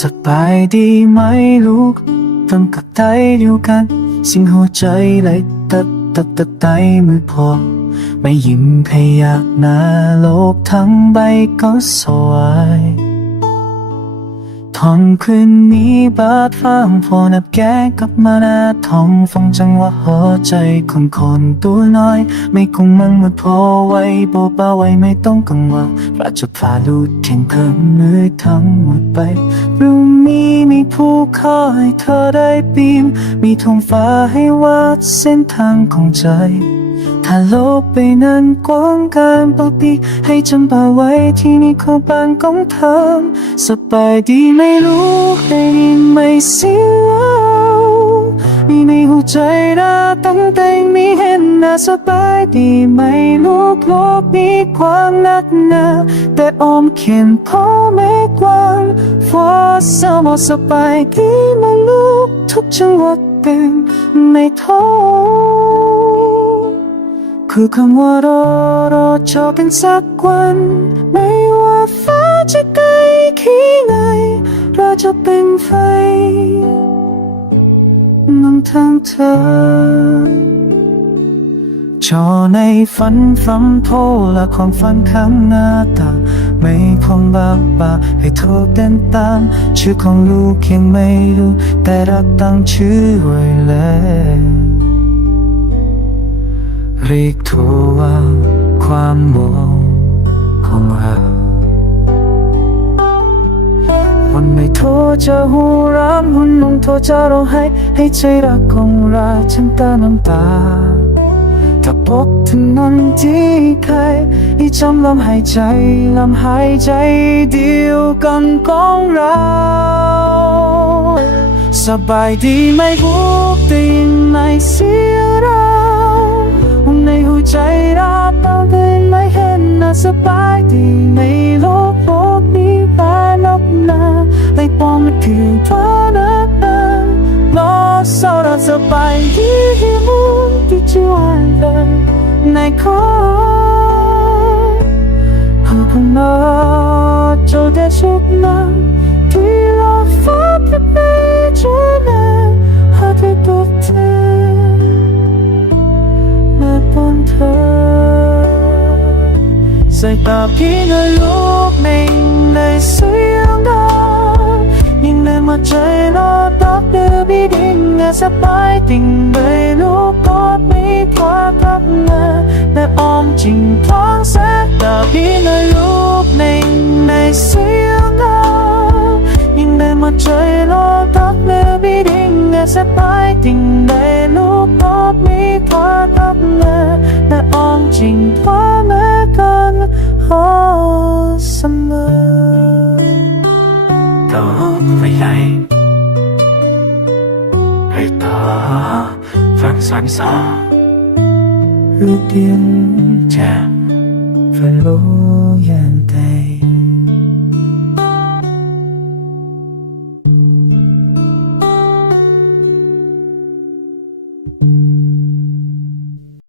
สบายดีไหมลูกต้องกับไตเดียวกัน สิ่งหัวใจเลยตัดตัดตัดไตมือพอ ไม่ยิ้มพยักหน้าโลกทั้งใบก็สวย ท้อนคืนนี้บาดฟ้างพอนับแก้กลับมาหน้าทองฟังจังหวะหัวใจคนคนตัวน้อย ไม่คงมั่งมันพอไว้โบเบาไว้ไม่ต้องกังวลประจุฟ้าลูดเข่งเพิ่มมือทั้งหมดไปพรุ่งนี้มีผู้คอยเธอได้ปีมมีท้องฟ้าให้วัดเส้นทางของใจ ถ้าโลกไปนั้นกว้างเกินปกติให้จำปาไว้ที่นี่เขาบ้านของเธอสบายดีไม่รู้ได้ยินไหมเสียงมีในหัวใจนะตั้งแต่มีเห็นนะสบายดีไม่รู้โลกมีความนักหนาแต่ออมเขียนพอไม่กว้างฟ้าสมอสบายดีม่รู้ทุกจังหวะเป็นในท้อง คือคำว่ารอรอจอกันสักวัน ไม่ว่าฟ้าจะไกลแค่ไหนเราจะเป็นไฟนำทางเธอ จอในฝันฝันโทรและความฝันข้างหน้าตาไม่พงบากบาให้โทรเดินตาม ชื่อของลูกยังไม่รู้แต่รักตั้งชื่อไว้แล้ว เรียกเธอว่าความบงของเราวันไม่โทรจะหูรำหุ่นนุ่งโทรจะร้องไห้ให้ใจรักของเราฉันตาน้ำตาถ้าพบถึงนนที่ใครให้จำลมหายใจลมหายใจเดียวกันของเราสบายดีไหมบุกได้ยินไหมเสียรา สบายดีในโลกโลกนี้ฟ้านกนาไปปองมาถึงเธอนะรอสอเรสบายดีที่มุนที่จวนเลยในคอ하나 สายตาพี่ในลูกในในเสียงดังยิ่งในมาใจรอตักเดือบีดิ่งเงสบายดิ่งไม่ลูกกอดมีทากับเงแต่ออมจริง เสมอต่อไม่ใหญ่ให้ตาฟังสันสา Ước tiếng แจม phải lố dàn tay